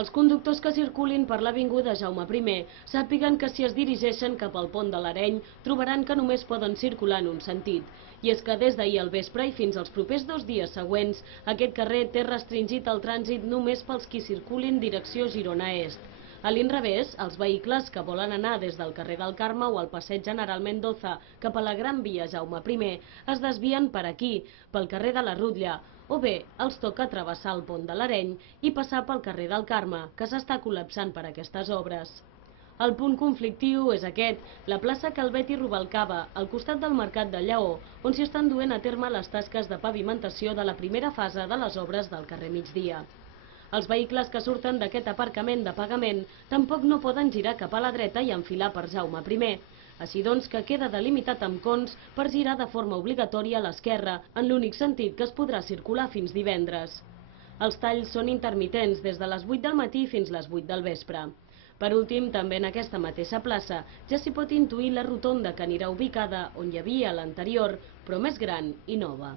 Els conductors que circulin per l'avinguda Jaume I sàpiguen que si es dirigeixen cap al pont de l'Areny trobaran que només poden circular en un sentit. I és que des d'ahir al vespre i fins als propers 2 dies següents, aquest carrer té restringit el trànsit només pels qui circulin direcció Girona Est. A l'inrevés, els vehicles que volen anar des del carrer del Carme o al passeig General Mendoza cap a la Gran Via Jaume I es desvien per aquí, pel carrer de la Rutlla, o bé els toca travessar el pont de l'Areny i passar pel carrer del Carme, que s'està col·lapsant per aquestes obres. El punt conflictiu és aquest, la plaça Calvet i Rubalcaba, al costat del Mercat de Lleó, on s'hi estan duent a terme les tasques de pavimentació de la primera fase de les obres del carrer Migdia. Els vehicles que surten d'aquest aparcament de pagament tampoc no poden girar cap a la dreta i enfilar per Jaume I. Així doncs que queda delimitat amb cons per girar de forma obligatòria a l'esquerra, en l'únic sentit que es podrà circular fins divendres. Els talls són intermitents des de les 8 del matí fins les 8 del vespre. Per últim, també en aquesta mateixa plaça ja s'hi pot intuir la rotonda que anirà ubicada on hi havia l'anterior, però més gran i nova.